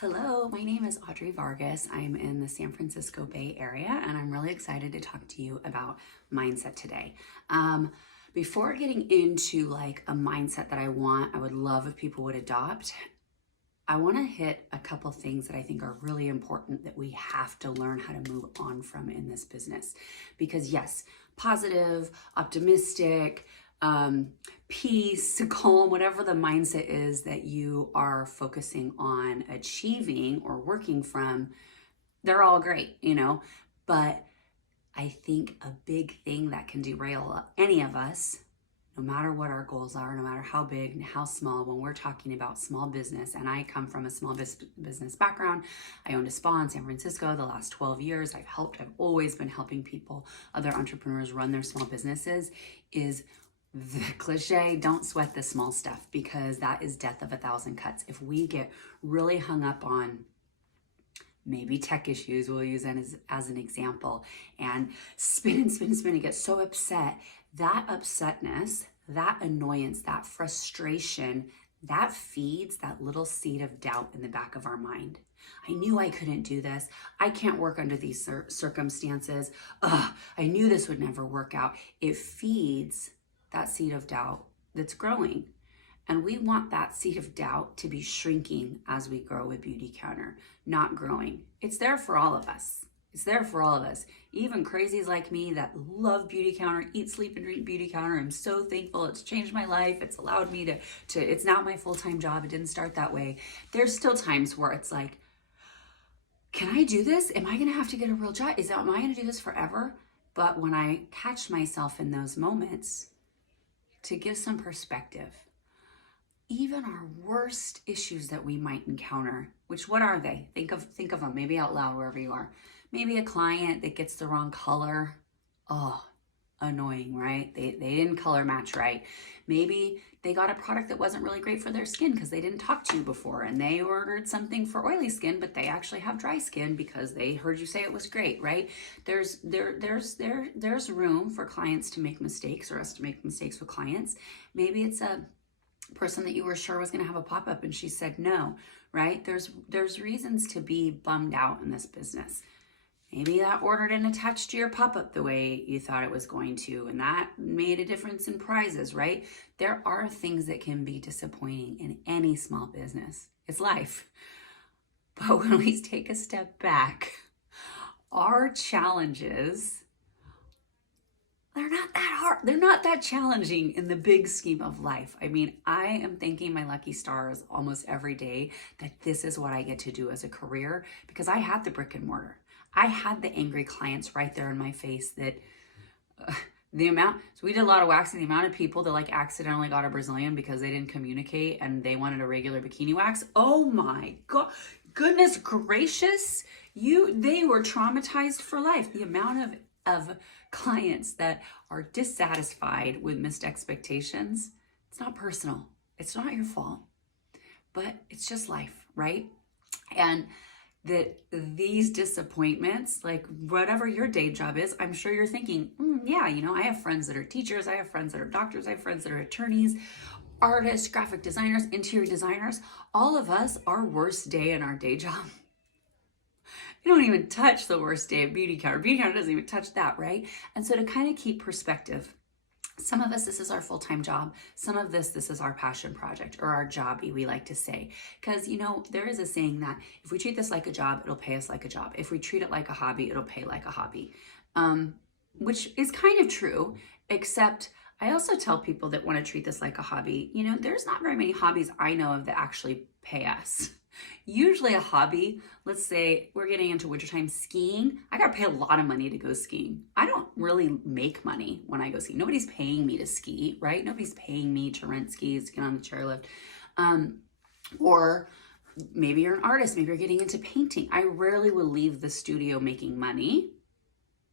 Hello, my name is Audrey Vargas. I'm in the San Francisco Bay Area, and I'm really excited to talk to you about mindset today. Before getting into like a mindset that I would love if people would adopt, I want to hit a couple things that I think are really important that we have to learn how to move on from in this business. Because yes, positive, optimistic, peace, calm, whatever the mindset is that you are focusing on achieving or working from, they're all great, but I think a big thing that can derail any of us, no matter what our goals are, no matter how big and how small, when we're talking about small business, and I come from a small business background. I owned a spa in San Francisco the last 12 years. I've always been helping people, other entrepreneurs run their small businesses, is the cliche, don't sweat the small stuff, because that is death of a thousand cuts. If we get really hung up on maybe tech issues, we'll use that as an example, and spin and get so upset, that upsetness, that annoyance, that frustration, that feeds that little seed of doubt in the back of our mind. I knew I couldn't do this. I can't work under these circumstances. I knew this would never work out. It feeds that seed of doubt that's growing. And we want that seed of doubt to be shrinking as we grow with Beautycounter, not growing. It's there for all of us. It's there for all of us. Even crazies like me that love Beautycounter, eat, sleep, and drink Beautycounter. I'm so thankful. It's changed my life. It's allowed me to it's now my full-time job. It didn't start that way. There's still times where it's like, can I do this? Am I going to have to get a real job? Am I going to do this forever? But when I catch myself in those moments, to give some perspective, even our worst issues that we might encounter, which what are they? Think of them, maybe out loud wherever you are. Maybe a client that gets the wrong color. Oh, annoying, right? They didn't color match right. Maybe they got a product that wasn't really great for their skin because they didn't talk to you before, and they ordered something for oily skin, but they actually have dry skin because they heard you say it was great, right? There's room for clients to make mistakes, or us to make mistakes with clients. Maybe it's a person that you were sure was going to have a pop-up and she said no, right? There's reasons to be bummed out in this business. Maybe that order didn't attach to your pop-up the way you thought it was going to, and that made a difference in prizes, right? There are things that can be disappointing in any small business. It's life. But when we take a step back, our challenges, they're not that hard. They're not that challenging in the big scheme of life. I mean, I am thanking my lucky stars almost every day that this is what I get to do as a career, because I had the brick and mortar. I had the angry clients right there in my face that so we did a lot of waxing. The amount of people that like accidentally got a Brazilian because they didn't communicate and they wanted a regular bikini wax. Oh my God, goodness gracious. They were traumatized for life. The amount of clients that are dissatisfied with missed expectations, it's not personal. It's not your fault, but it's just life, right? And that these disappointments, like whatever your day job is, I'm sure you're thinking, yeah, I have friends that are teachers, I have friends that are doctors, I have friends that are attorneys, artists, graphic designers, interior designers. All of us, our worst day in our day job, you don't even touch the worst day of Beautycounter. Beautycounter doesn't even touch that, right? And so to kind of keep perspective, some of us, this is our full-time job. Some of this is our passion project, or our jobby, we like to say. Because, there is a saying that if we treat this like a job, it'll pay us like a job. If we treat it like a hobby, it'll pay like a hobby. Which is kind of true, except I also tell people that want to treat this like a hobby, there's not very many hobbies I know of that actually pay us. Usually a hobby, let's say we're getting into wintertime skiing, I gotta pay a lot of money to go skiing. I don't really make money when I go skiing. Nobody's paying me to ski, right? Nobody's paying me to rent skis, to get on the chairlift. Or maybe you're an artist, maybe you're getting into painting. I rarely will leave the studio making money,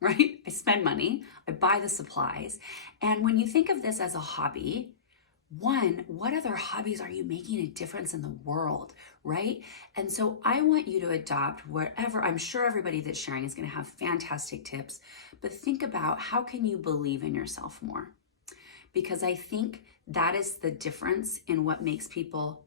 right? I spend money, I buy the supplies. And when you think of this as a hobby, one, what other hobbies are you making a difference in the world, right? And so I want you to adopt whatever. I'm sure everybody that's sharing is going to have fantastic tips, but think about how can you believe in yourself more? Because I think that is the difference in what makes people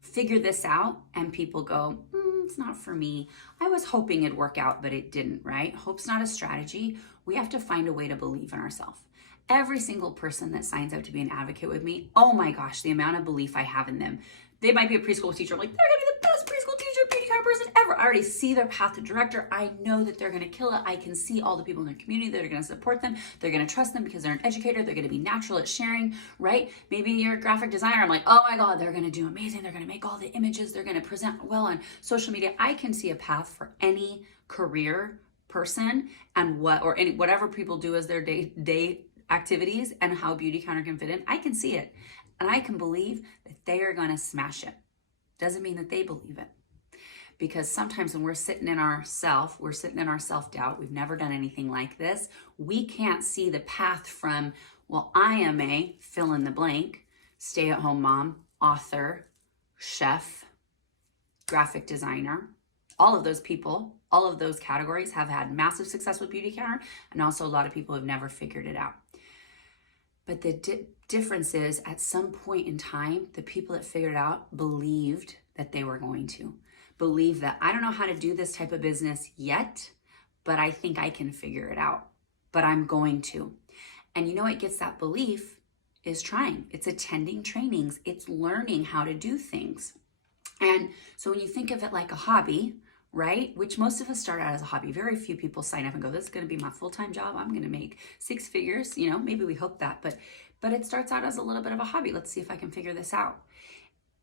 figure this out and people go, it's not for me. I was hoping it'd work out, but it didn't, right? Hope's not a strategy. We have to find a way to believe in ourselves. Every single person that signs up to be an advocate with me, oh my gosh, the amount of belief I have in them. They might be a preschool teacher. I'm like, they're gonna be the best preschool teacher, beauty counter person ever. I already see their path to director. I know that they're gonna kill it. I can see all the people in their community that are gonna support them. They're gonna trust them because they're an educator. They're gonna be natural at sharing, right? Maybe you're a graphic designer. I'm like, oh my God, they're gonna do amazing. They're gonna make all the images. They're gonna present well on social media. I can see a path for any career person and whatever people do as their day activities and how Beauty Counter can fit in. I can see it. And I can believe that they are going to smash it. Doesn't mean that they believe it. Because sometimes when we're sitting in our self-doubt, we've never done anything like this, we can't see the path from, well, I am a fill in the blank, stay-at-home mom, author, chef, graphic designer. All of those people, all of those categories have had massive success with Beauty Counter, and also a lot of people have never figured it out. But the difference is, at some point in time, the people that figured it out believed that they were going to. Believe that I don't know how to do this type of business yet, but I think I can figure it out. But I'm going to. And you know what gets that belief is trying. It's attending trainings. It's learning how to do things. And so when you think of it like a hobby, right? Which most of us start out as a hobby. Very few people sign up and go, this is going to be my full-time job. I'm going to make 6 figures. You know, maybe we hope that, but it starts out as a little bit of a hobby. Let's see if I can figure this out.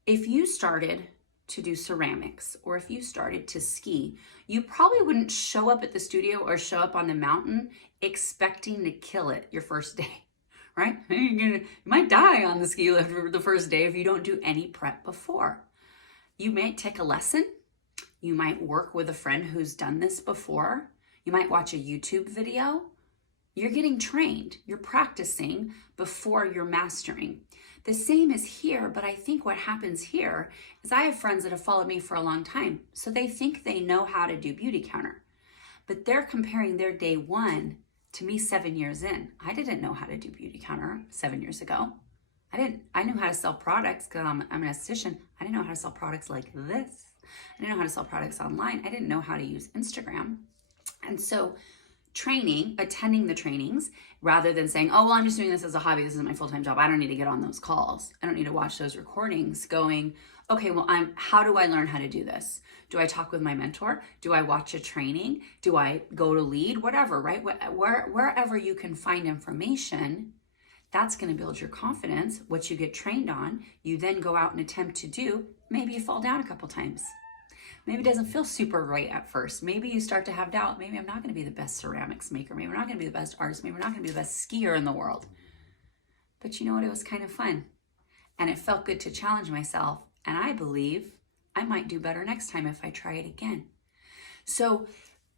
If you started to do ceramics, or if you started to ski, you probably wouldn't show up at the studio or show up on the mountain expecting to kill it your first day, right? You might die on the ski lift for the first day if you don't do any prep before. You might take a lesson. You might work with a friend who's done this before. You might watch a YouTube video. You're getting trained. You're practicing before you're mastering. The same is here, but I think what happens here is I have friends that have followed me for a long time, so they think they know how to do Beauty Counter, but they're comparing their day one to me 7 years in. I didn't know how to do Beauty Counter 7 years ago. I knew how to sell products because I'm an esthetician. I didn't know how to sell products like this. I didn't know how to sell products online. I didn't know how to use Instagram. And so attending the trainings, rather than saying, oh, well, I'm just doing this as a hobby. This isn't my full-time job. I don't need to get on those calls. I don't need to watch those recordings, going, okay, well, how do I learn how to do this? Do I talk with my mentor? Do I watch a training? Do I go to Lead? Whatever, right? Wherever you can find information, that's going to build your confidence. What you get trained on, you then go out and attempt to do. Maybe you fall down a couple times. Maybe it doesn't feel super right at first. Maybe you start to have doubt. Maybe I'm not going to be the best ceramics maker. Maybe we're not going to be the best artist. Maybe we're not going to be the best skier in the world. But you know what? It was kind of fun. And it felt good to challenge myself. And I believe I might do better next time if I try it again. So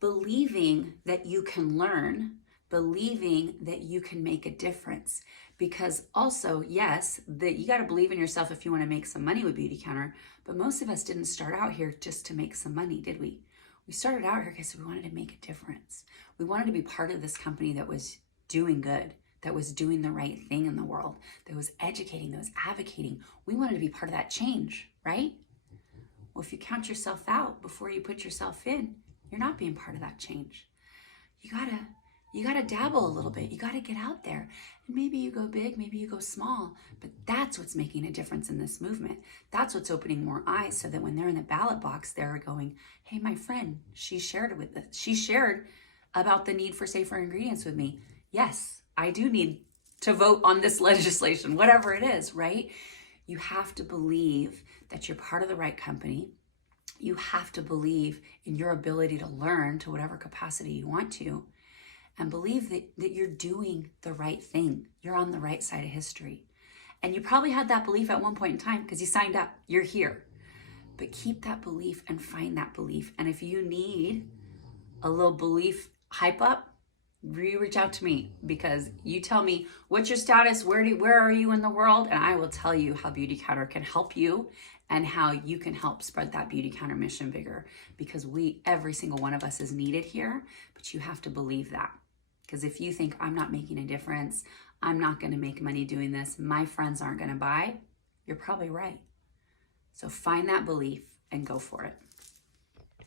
believing that you can learn, believing that you can make a difference. Because also, yes, that you got to believe in yourself if you want to make some money with Beauty Counter. But most of us didn't start out here just to make some money, did we? We started out here because we wanted to make a difference. We wanted to be part of this company that was doing good, that was doing the right thing in the world, that was educating, that was advocating. We wanted to be part of that change, right? Well, if you count yourself out before you put yourself in, you're not being part of that change. You gotta dabble a little bit. You gotta get out there. And maybe you go big, maybe you go small, but that's what's making a difference in this movement. That's what's opening more eyes so that when they're in the ballot box, they're going, hey, my friend, she shared about the need for safer ingredients with me. Yes, I do need to vote on this legislation, whatever it is, right? You have to believe that you're part of the right company. You have to believe in your ability to learn to whatever capacity you want to. And believe that you're doing the right thing. You're on the right side of history. And you probably had that belief at one point in time because you signed up. You're here. But keep that belief and find that belief. And if you need a little belief hype up, reach out to me, because you tell me what's your status, where are you in the world, and I will tell you how Beauty Counter can help you and how you can help spread that Beauty Counter mission bigger, because every single one of us is needed here, but you have to believe that. Because if you think I'm not making a difference, I'm not going to make money doing this, my friends aren't going to buy, you're probably right. So find that belief and go for it.